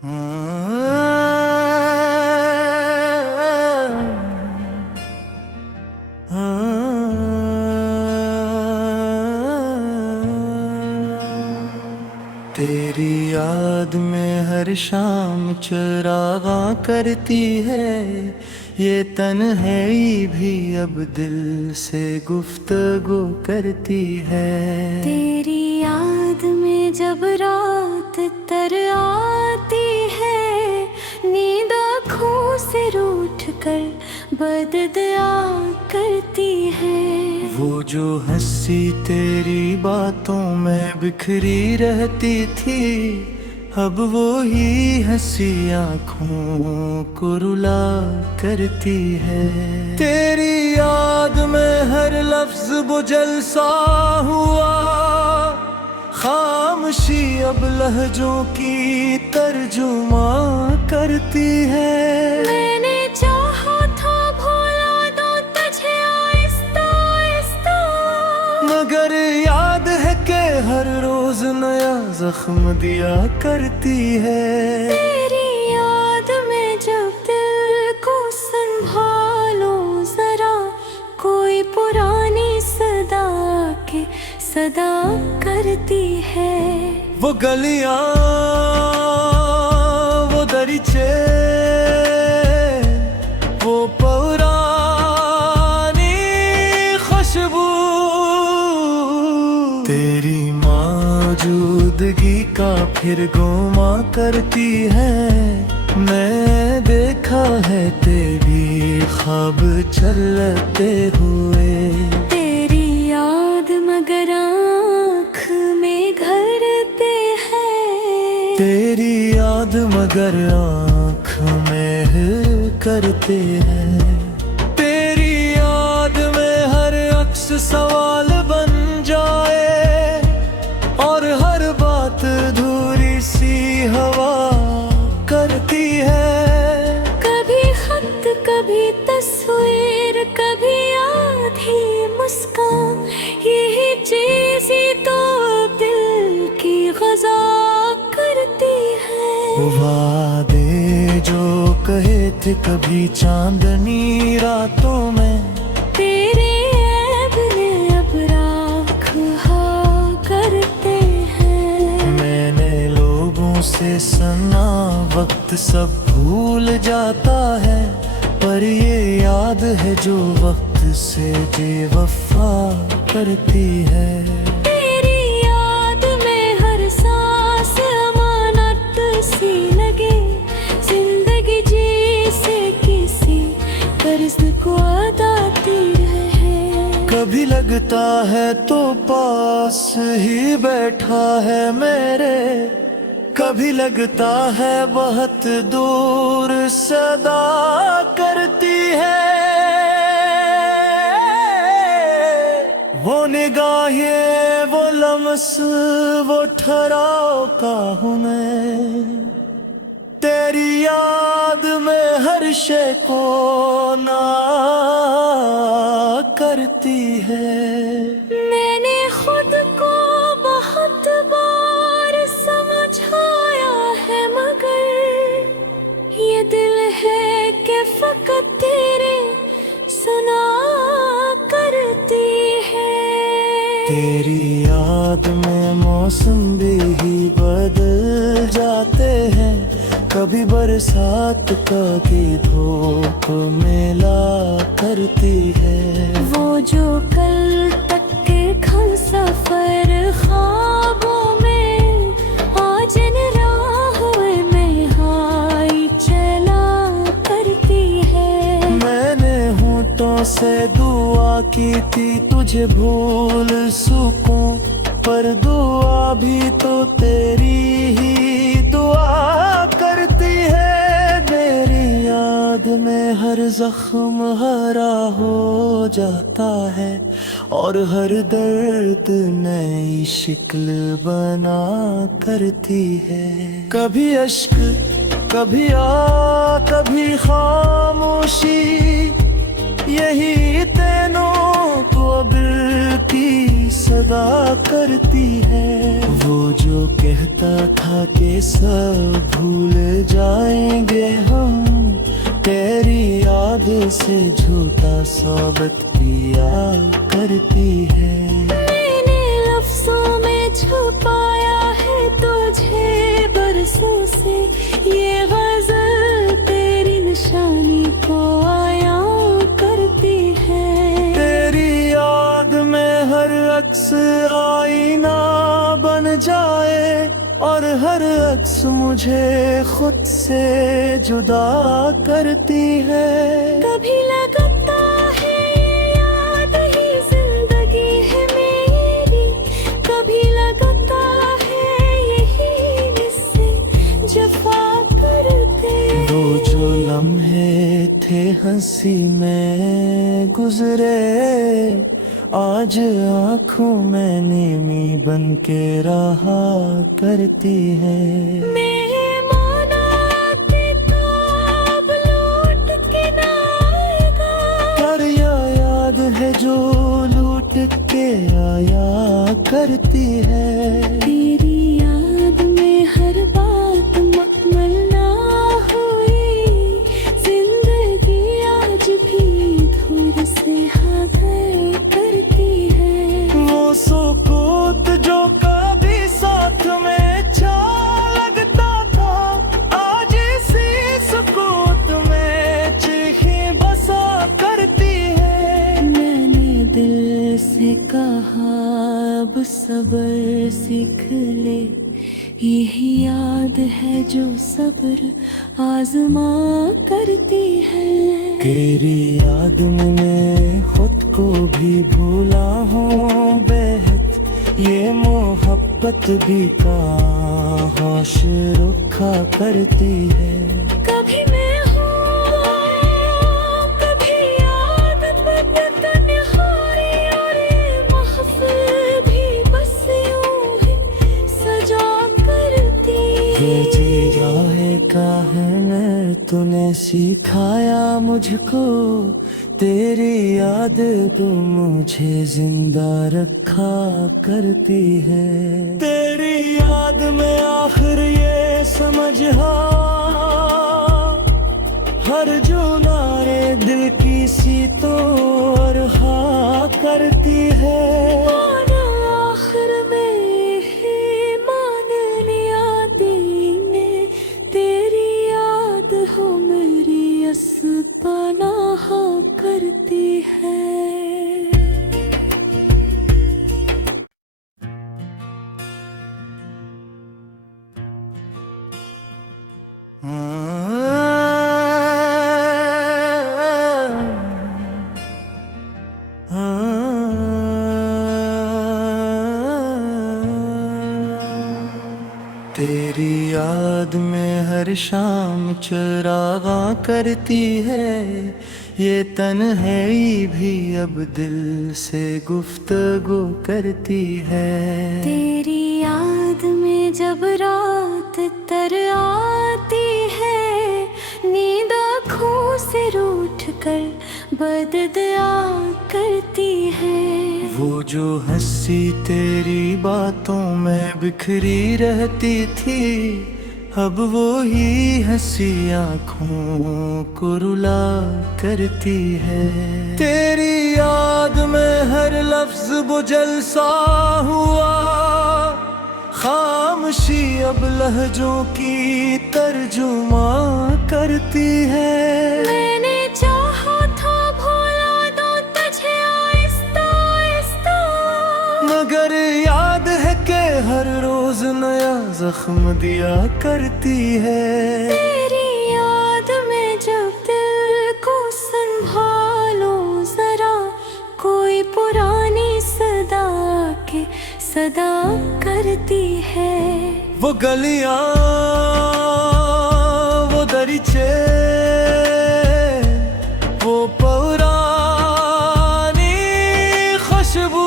तेरी याद में हर शाम चरागा करती है, ये तन्हाई भी अब दिल से गुफ्तगू करती है। तेरी याद में जब रात तर आती है, नींद आँखों से रूठ कर बददुआ करती है। वो जो हंसी तेरी बातों में बिखरी रहती थी, अब वो ही हंसी आँखों को रुला करती है। तेरी याद में हर लफ्ज बुझल सा हुआ, खामोशी अब लहजों की तर्जुमा करती है। मैंने चाहा था भुला दूं तुझे आहिस्ता आहिस्ता, मगर याद है कि हर रोज नया जख्म दिया करती है। तेरी याद में जब दिल को संभालो जरा, कोई पुरानी सदा के सदा करती है। वो गलियां, वो दरीचे, वो पुरानी खुशबू, तेरी मौजूदगी का फिर गुमा करती है। मैं देखा है तेरी ख्वाब चलते हुए। तेरी याद मगर आँख में घरते हैं, तेरी याद मगर आँख में करते हैं। तेरी याद में हर अक्स सवाल बन जाए, और हर बात अधूरी सी हवा करती है। कभी खत कभी तस्वीर कभी आधी मुस्कान, यही चीज़ें तो दिल की ग़ज़ा करती है। वादे जो कहे थे कभी चांदनी रातों में, तेरे ऐब ने अब राख करते हैं। मैंने लोगों से सुना वक्त सब भूल जाता है, पर ये याद है जो वक्त से बेवफा करती है। तेरी याद में हर सांस अमानत सी लगे, जिंदगी जी से किसी कर्ज को अदाती रहे। कभी लगता है तो पास ही बैठा है मेरे, कभी लगता है बहुत दूर सदा करती है। वो निगाहें, वो लम्स, वो ठहराव का हूँ मैं। तेरी याद में हर शे को ना करती है। मैंने खुद को बहुत बार समझाया है, मगर ये दिल है कि फकत तेरे सुना करती है। तेरी याद में मौसम भी बदल जाते हैं, कभी बरसात कभी धूप मेला करती है। वो जो कल तक के खम सफर ख्वाबों में, आज इन राहों में हाई चला करती है। मैंने होठों से दुआ की थी तुझे भूल सकूं, पर दुआ भी तो तेरी ही दुआ करती है। मेरी याद में हर जख्म हरा हो जाता है, और हर दर्द नई शिक्ल बना करती है। कभी अश्क, कभी कभी खामोशी, यही तीनों तो अब की सदा करती है। वो जो कहती लगता था कि सब भूल जाएंगे हम, तेरी याद से झूठा सोबत पिया करती है। मैंने लफ्जों में छुपाया है तुझे बरसों से, ये गजल तेरी निशानी को आया करती है। तेरी याद में हर अक्स आईना बन जाए, और हर अक्स मुझे खुद से जुदा करती है। कभी लगता है ये याद ही जिंदगी है मेरी, कभी लगता है यही मुझसे जफा करते। वो जो लम्हे थे हंसी में गुजरे, आज आँखों में नीमी बन के रहा करती है। मेहमाना किताब लौट के ना आएगा, पर यह याद है जो लूट के आया करती है। तेरी याद में हर बात मुकम्मल ना हुई, जिंदगी आज भी धूल से हागर करती है। वो सुकूत जो कभी साथ में अच्छा लगता था, आज इसी सुकूत में चीखें बसा करती है। मैंने दिल से कहा अब सब्र सीख ले, यही याद है जो सब्र आजमा करती है। तेरी याद में मैं खुद को भी भूला हूँ बेहद, ये मोहब्बत भी होश रुखा करती है। कभी मैं हूँ कभी याद बद तन्हाई, और ये महफिल भी बस यूं ही सजा करती है। ये जी राहे कहने तूने सिखाया मुझको, तेरी याद तो मुझे जिंदा रखा करती है। तेरी याद में आखिर ये समझ हर जो नारे दिल की सी तो और हा करती है। और आखिर में ही मान लिया दिल ने, तेरी याद हो मेरी अस्पनाह करती है। तेरी याद में हर शाम चरागा करती है, ये तन्हाई भी अब दिल से गुफ्तगू करती है। तेरी याद में जब रात तर आती है, नींद आँखों से रूठ कर बददुआ करती है। वो जो हंसी तेरी बातों में बिखरी रहती थी, अब वो ही हंसी आँखों को रुला करती है। तेरी याद में हर लफ्ज बुझल सा हुआ, खामोशी अब लहजों की तर्जुमा करती है। मैंने चाहा था भुला दूं तुझे आहिस्ता आहिस्ता, मगर याद है कि हर रोज नया जख्म दिया करती है। तेरी याद में जब दिल को संभालो जरा, कोई पुरानी सदा के सदा करती है। वो गलियां वो दरीचे वो पुरानी खुशबू,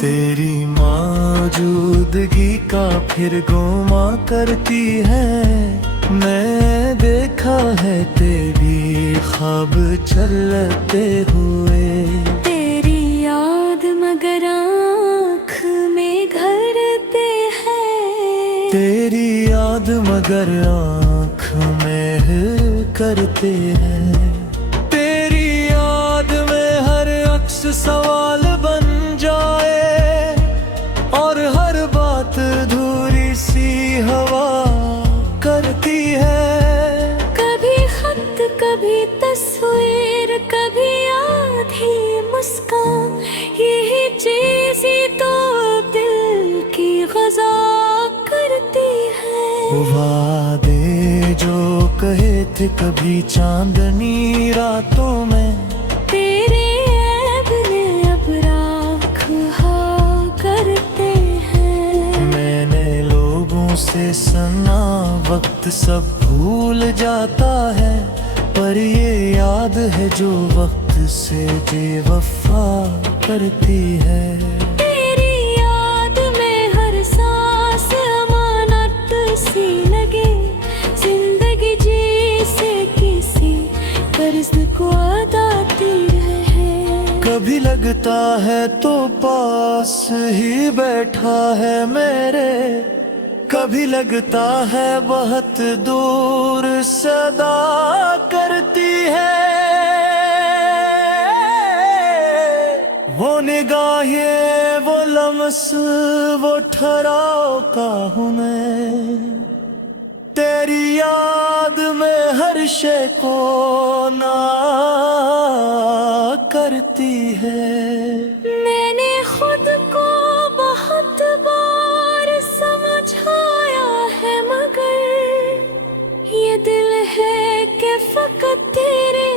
तेरी मौजूदगी का फिर गुमा करती है। मैं देखा है तेरी ख्वाब चलते हुए, तेरी याद मगर आँख में घरते तेरी याद मगर आँख में करते हैं। तेरी याद में हर अक्स सवाल बन जाए और हर बात अधूरी सी हवा करती है। कभी खत कभी तस्वीर कभी आधी मुस्कान, यही चीज़ें तो दिल की ग़ज़ा करती है। वादे जो कहे थे कभी चांदनी रातों में, तेरे ऐब ने अब राख करते हैं। मैंने लोगों से सुना वक्त सब भूल जाता है, पर ये याद है जो वक्त से बेवफा करती है। तेरी याद में हर सांस अमानत सी लगे, जिंदगी जैसे किसी कर्ज को अदाती रहे। कभी लगता है तो पास ही बैठा है मेरे, कभी लगता है बहुत दूर सदा करती है। वो निगाहें वो लम्स वो ठहराव का हूँ मैं, तेरी याद में हर शे को ना करती है। मैंने खुद को बहुत बार समझाया है, मगर ये दिल है कि फकत तेरे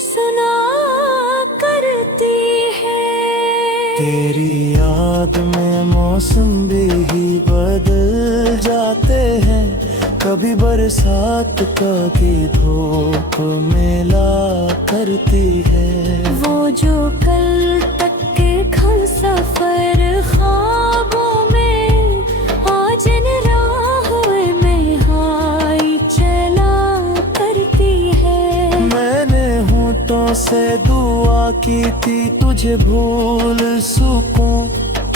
सुना करती है। तेरी याद में मौसम भी बदल जाते हैं, कभी बरसात कभी धूप मेला करती है। वो जो कल तक के खम सफर ख्वाबों में, आज इन राहों में हाय चला करती है। मैंने होठों से दुआ की थी तुझे भूल सकूं,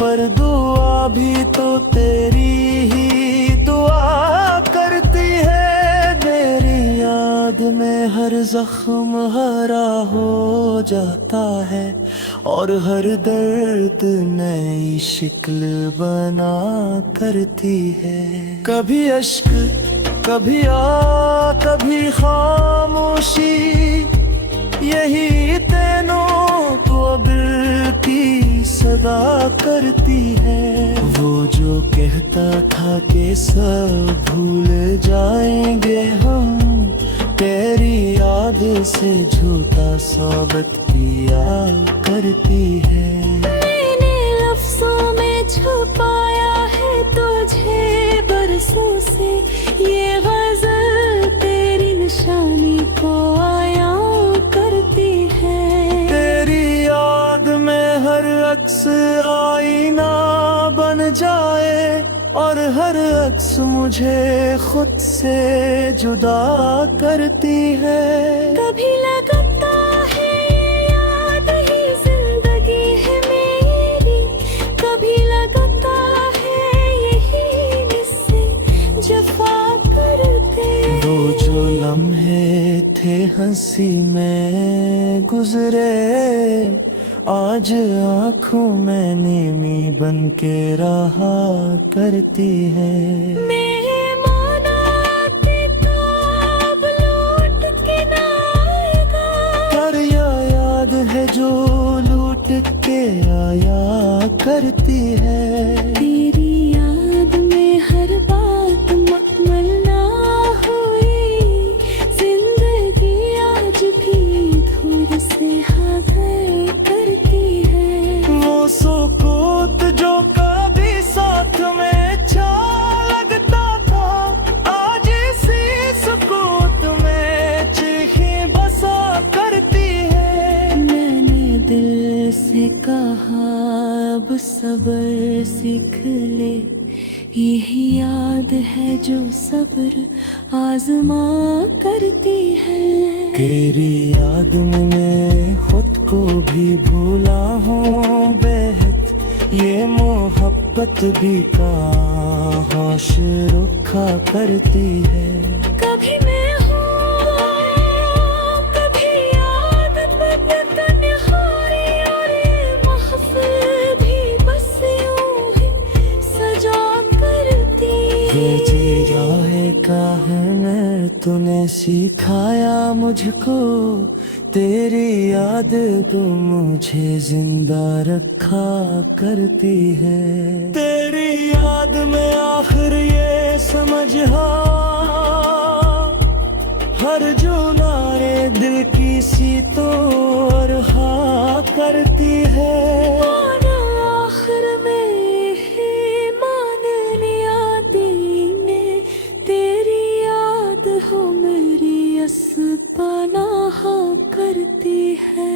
पर दुआ भी तो तेरी ही दुआ करती है। मेरी याद में हर जख्म हरा हो जाता है और हर दर्द नई शिक्ल बना करती है। कभी अश्क कभी कभी खामोशी, यही तीनों तो दिल की सदा करती है। वो जो कहता था कि सब भूल जाएंगे हम, तेरी याद से झूठा साबित किया करती है। मैंने लफ्जों में छुपाया है तुझे बरसों से, ये गजल तेरी निशानी को आया करती है। तेरी याद में हर अक्स आईना बन जाए और हर अक्स मुझे खुद से जुदा करती है। कभी लगता है ये याद ही जिंदगी है मेरी, कभी लगता है यही मुझसे जफा करते। वो जो लम्हे थे हंसी में गुजरे, आज आँखों में नीमी बन के रहा करती है। मेहमाना किताब लौट के ना आएगा, पर यह याद है जो लूट के आया करती है। तेरी याद में हर बात मुकम्मल ना हुई, जिंदगी आज भी धूल से हागर करती है। वो सुकूत जो कभी साथ में छा लगता था, आज इसी सुकूत में चीखें बसा करती है। मैंने दिल से कहा अब सब्र सीख ले, यही याद है जो सब्र आजमा करती है। तेरी याद में मैं खुद को भी भूला हूँ बेहद, ये मोहब्बत भी कहाँ होश रुखा करती है। कभी मैं हूँ कभी याद पत तन्हाई, और ये महफिल भी बस यूं ही सजा करती है। ये जिया है कहना तूने सिखाया मुझको, तेरी याद तो मुझे जिंदा रखा करती है। तेरी याद में आखिर ये समझ हर जो नारे दिल की सी तो और हा करती है। और आखिर में ही मान लिया दिल ने, तेरी याद हो मेरी अस्पनाह करती है।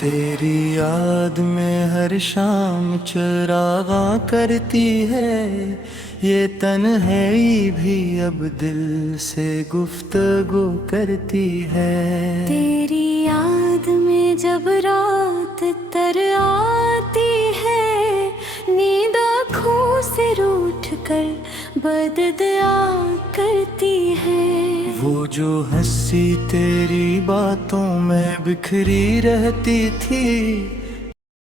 तेरी याद में हर शाम चरागा करती है। ये तन्हाई भी अब दिल से गुफ्तगू करती है। तेरी याद में जब रात तर आती है, नींद आँखों से रूठ कर बददुआ करती है। वो जो हंसी तेरी बातों में बिखरी रहती थी,